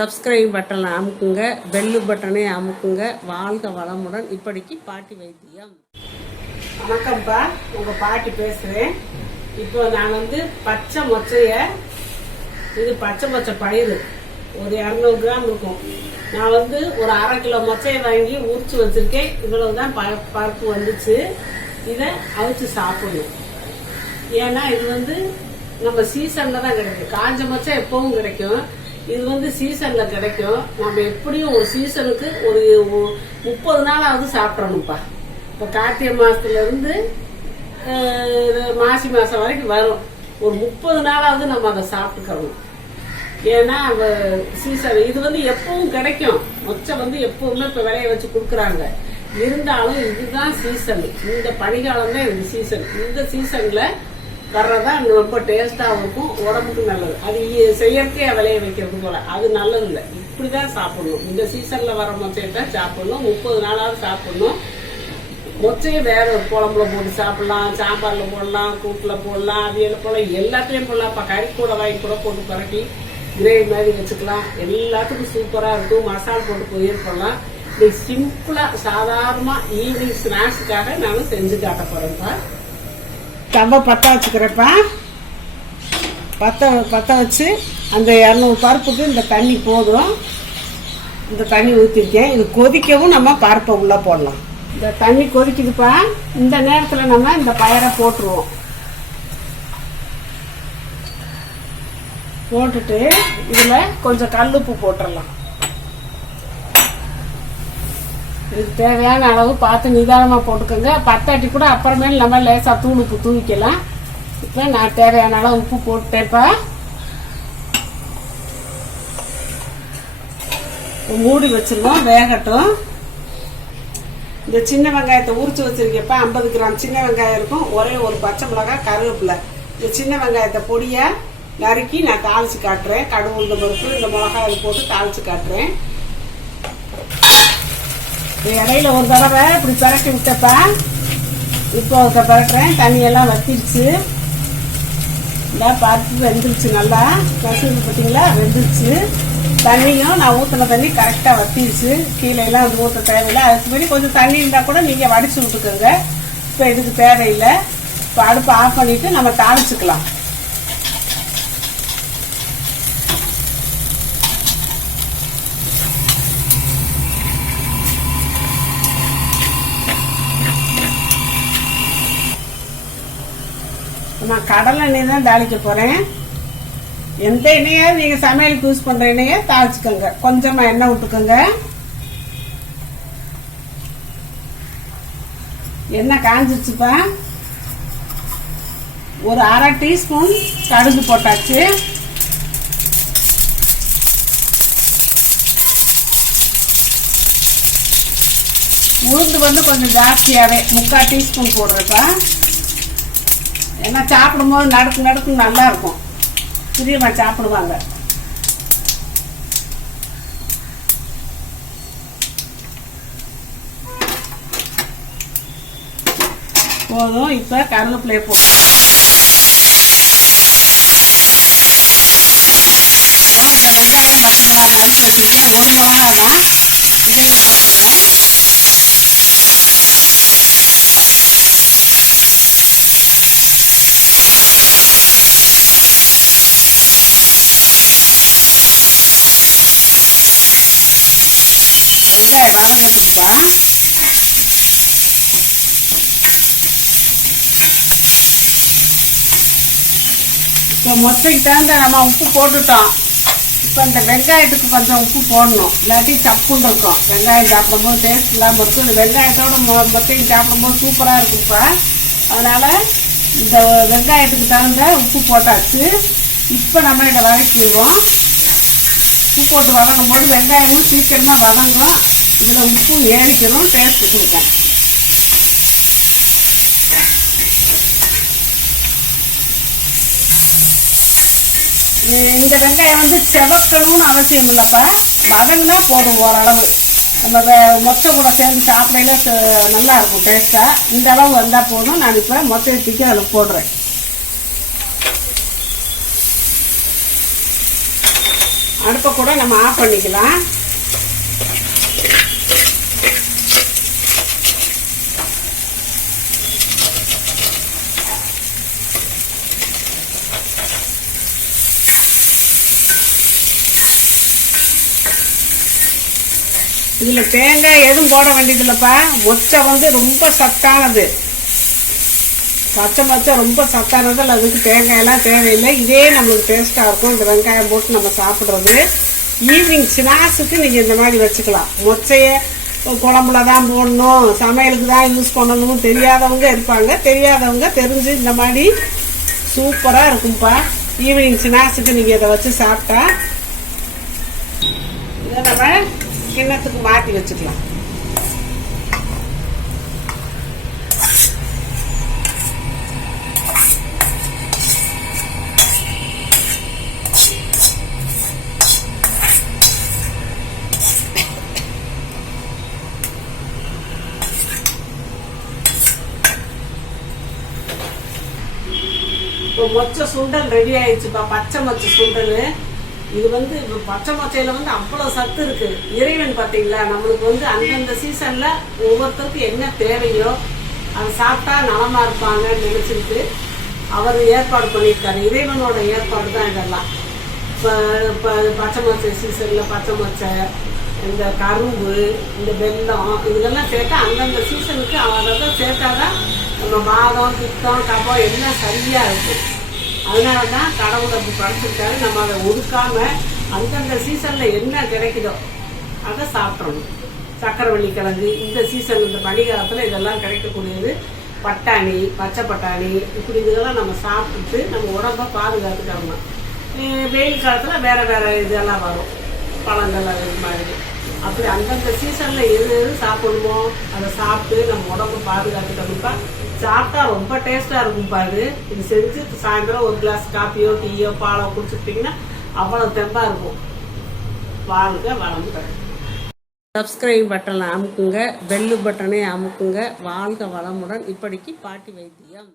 Subscribe பட்டனை அமுக்குங்க, bell பட்டனை அமுக்குங்க. வாழ்க வளமுடன். இப்படிக்கு பாட்டி வைத்தியம். வணக்கம்ப்பா, உங்கள் பாட்டி பேசுகிறேன். இப்போ நான் பச்சை மொச்சையை, இது பச்சை மொச்சை பயிறு ஒரு 200 கிராம் இருக்கும். நான் ஒரு 1/2 கிலோ மொச்சையை வாங்கி உரிச்சு வச்சுருக்கேன். இவ்வளவுதான் பருப்பு வந்துச்சு. இதை அவிச்சு சாப்பிடணும். ஏன்னா இது நம்ம சீசனில் தான் கிடைக்கும். காஞ்ச மொச்சை எப்பவும் கிடைக்கும். இது சீசன்ல கிடைக்கும். நம்ம எப்படியும் ஒரு சீசனுக்கு ஒரு 30 நாளாவது சாப்பிடணும்ப்பா. இப்போ கார்த்திகை மாசத்துல இருந்து மாசி மாசம் வரைக்கும் வரும். ஒரு 30 நாளாவது நம்ம அதை சாப்பிட்டுக்கணும். ஏன்னா சீசன் இது எப்பவும் கிடைக்கும். மொச்சை எப்பவுமே இப்போ விளைய வச்சு கொடுக்குறாங்க. இருந்தாலும் இதுதான் சீசன். இந்த பனிக்காலம் தான் இந்த சீசன். இந்த சீசன்ல வர்றதான் ரொம்ப டேஸ்டாகவும் இருக்கும், உடம்புக்கு நல்லது. அது செயற்கையாக விளைய வைக்கிறது போல அது நல்லது இல்லை. இப்படிதான் சாப்பிடணும். இந்த சீசன்ல வர மொச்சையை தான் சாப்பிடணும். 30 நாளாவது சாப்பிடணும். மொச்சையை வேற ஒரு குழம்புல போட்டு சாப்பிடலாம், சாம்பார்ல போடலாம், கூட்டுல போடலாம், அவியல் போடலாம், எல்லாத்தையும் போடலாம். இப்போ கறி கூட வாங்கி கூட போட்டு பரட்டி கிரேவி மாதிரி வச்சுக்கலாம். எல்லாத்துக்கும் சூப்பரா இருக்கும். மசாலா போட்டு பொரியல் பண்ணலாம். இது சிம்பிளா சாதாரணமா ஈவினிங் ஸ்நாக்ஸுக்காக நான் செஞ்சு காட்ட போறேன்ப்பா. ஸ்டவ்வை பற்ற வச்சுக்கிறப்ப பற்ற வச்சு அந்த 200 பருப்புக்கு இந்த தண்ணி போதும். இந்த தண்ணி ஊற்றிருக்கேன். இது கொதிக்கவும் நம்ம பருப்பை உள்ளே போடலாம். இந்த தண்ணி கொதிக்குதுப்பா. இந்த நேரத்தில் நம்ம இந்த பயிரை போட்டுருவோம். போட்டுட்டு இதில் கொஞ்சம் கல்லுப்பு போட்டுடலாம். இதுக்கு தேவையான அளவு பார்த்து நிதானமாக போட்டுக்கோங்க. பத்தாட்டி கூட அப்புறமேல நம்ம லேசாக தூள் உப்பு தூவிக்கலாம். இப்போ நான் தேவையான அளவு உப்பு போட்டேப்பா. மூடி வச்சிருவோம், வேகட்டும். இந்த சின்ன வெங்காயத்தை உரிச்சு வச்சிருக்கப்ப 50 கிராம் சின்ன வெங்காயம் இருக்கும். ஒரே ஒரு பச்சை மிளகாய், கருவேப்பிலை. இந்த சின்ன வெங்காயத்தை பொடியா நறுக்கி நான் தாளிச்சு காட்டுறேன். கடுகு உளுந்த பருப்பு இந்த மிளகாய் போட்டு தாளிச்சு காட்டுறேன். இடையில ஒரு தடவை இப்படி பரட்டி விட்டப்பா. இப்போ பரட்டுறேன். தண்ணியெல்லாம் வத்திடுச்சு. இந்த பருப்பு வெந்துருச்சு. நல்லா கசுக்கு பார்த்தீங்களா, வெந்துருச்சு. தண்ணியும் நான் ஊற்றின தண்ணி கரெக்டாக வத்திடுச்சு. கீழே எல்லாம் ஊற்ற தேவையில்லை. அதுக்கு முன்னாடி கொஞ்சம் தண்ணி இருந்தால் கூட நீங்கள் வடிச்சு விட்டுக்கோங்க. இப்போ இதுக்கு தேவையில்லை. இப்போ அடுப்பை ஆஃப் பண்ணிட்டு நம்ம தாளிச்சுக்கலாம். நான் கடலை எண்ணெய் தான் தாளிக்க போறேன். எந்த எண்ணெயாவது நீங்க சமையலுக்கு யூஸ் பண்ற எண்ணெயை தாளிச்சுக்கோங்க. கொஞ்சமா எண்ணெய் விட்டுக்கோங்க. எண்ணெய் காஞ்சிச்சுப்பா. ஒரு 1/2 டீஸ்பூன் கடுகு போட்டாச்சு. உளுந்து கொஞ்சம் ஜாஸ்தியாவே 3/4 டீஸ்பூன் போடுறப்பா. ஏன்னா சாப்பிடும்போது நடுக்கு நல்லா இருக்கும். பிரியமா சாப்பிடுவாங்க. போதும். இப்ப கருவேப்பிலையை போட்டு இந்த வெங்காயம் பச்சை மிளகாய் நறுக்கி வச்சிருக்கேன். ஒரு மிளகாய் தான். இதையும் போட்டுக்கிறேன். வெங்காயம் வதங்கட்டுப்பா. இப்போ மொச்சைக்கு தகுந்த நம்ம உப்பு போட்டுட்டோம். இப்போ இந்த வெங்காயத்துக்கு கொஞ்சம் உப்பு போடணும். இல்லாட்டி சப்புன்னு இருக்கும். வெங்காயம் சாப்பிடும்போது டேஸ்ட் இல்லாமல் இருக்கும். இந்த வெங்காயத்தோட மொச்சையும் சாப்பிடும்போது சூப்பராக இருக்கும்ப்பா. அதனால் இந்த வெங்காயத்துக்கு தகுந்த உப்பு போட்டாச்சு. இப்போ நம்ம இதை வதக்கிடுவோம். உப்பு போட்டு வதங்கும் போது வெங்காயமும் சீக்கிரமாக வதங்கும். இதில் உப்பு ஏறிக்கணும், டேஸ்ட் கொடுக்கும். இந்த வெங்காயம் செவக்கணும்னு அவசியம் இல்லைப்பா. வதங்கினா போதும் ஓரளவு. நம்ம மொச்சை கூட சேர்ந்து சாப்பிடையில நல்லா இருக்கும் டேஸ்ட்டாக. இந்த அளவு வந்தால் போதும். நான் இப்போ மொச்சை தூக்கி அதில் போடுறேன். அடுப்பை கூட நம்ம ஆஃப் பண்ணிக்கலாம். இதில் தேங்காய் எதுவும் போட வேண்டியதில்லைப்பா. மொச்சை வந்து ரொம்ப சத்தானது, பச்சை மொச்சை ரொம்ப சத்தானது. அதுக்கு தேங்காயெல்லாம் தேவையில்லை. இதே நம்மளுக்கு டேஸ்ட்டாக இருக்கும். இந்த வெங்காயம் போட்டு நம்ம சாப்பிட்றது. ஈவினிங் ஸ்நாக்ஸுக்கு நீங்கள் இந்த மாதிரி வச்சுக்கலாம். மொச்சையை குழம்புல தான் போடணும், சமையலுக்கு தான் யூஸ் பண்ணணும் தெரியாதவங்க இருப்பாங்க. தெரியாதவங்க தெரிஞ்சு இந்த மாதிரி சூப்பராக இருக்கும்ப்பா. ஈவினிங் ஸ்நாக்ஸுக்கு நீங்கள் இதை வச்சு சாப்பிட்டா இதை நம்ம கிண்ணத்துக்கு மாற்றி வச்சுக்கலாம். இப்போ மொச்சை சுண்டல் ரெடி ஆயிடுச்சுப்பா. பச்சை மொச்சை சுண்டல். இது வந்து பச்சை மொச்சையில வந்து அவ்வளோ சத்து இருக்கு. இறைவன் பார்த்தீங்களா, நம்மளுக்கு வந்து அந்தந்த சீசன்ல ஒவ்வொருத்தருக்கும் என்ன தேவையோ அதை சாப்பிட்டா நலமா இருப்பாங்கன்னு நினைச்சிருக்கு அவர் ஏற்பாடு பண்ணியிருக்காரு. இறைவனோட ஏற்பாடு தான் இதெல்லாம். இப்போ பச்சை மொச்சை சீசன்ல பச்சை மொச்சை, இந்த கரும்பு, இந்த வெல்லம், இதெல்லாம் சேர்த்தா அந்தந்த சீசனுக்கு அதை சேர்த்தாதான் நம்ம வாதம், பித்தம், கபம் எல்லாம் சரியா இருக்கும். அதனால தான் கடவுளை அப்படி படைச்சிருக்காரு. நம்ம அதை ஒதுக்காம அந்தந்த சீசன்ல என்ன கிடைக்குதோ அதை சாப்பிட்றணும். சக்கரவள்ளி கிழங்கு இந்த சீசன், இந்த பனிகாலத்தில் இதெல்லாம் கிடைக்கக்கூடியது. பட்டாணி, பச்சை பட்டாணி, இப்படி இதெல்லாம் நம்ம சாப்பிட்டுட்டு நம்ம உடம்ப பாதுகாத்துக்கிறோம். வெயில் காலத்தில் வேற வேற இதெல்லாம் வரும், பழங்கள் அது மாதிரி. அப்படி அந்தந்த சீசன்ல எது எது சாப்பிடணுமோ அதை சாப்பிட்டு நம்ம உடம்பு பாதுகாத்துக்கணும்ப்பா. சாப்பிட்டா ரொம்ப டேஸ்டா இருக்கும்ப்பா. இது செஞ்சு சாயந்தரம் ஒரு கிளாஸ் காப்பியோ டீயோ பாலோ குடிச்சுட்டீங்கன்னா அவ்வளவு தெம்பா இருக்கும். வாழ்க வளமுடன். சப்ஸ்கிரைப் பட்டனை அமுக்குங்க, பெல்லு பட்டனை அமுக்குங்க. வாழ்க வளமுடன். இப்படிக்கு பாட்டி வைத்தியம்.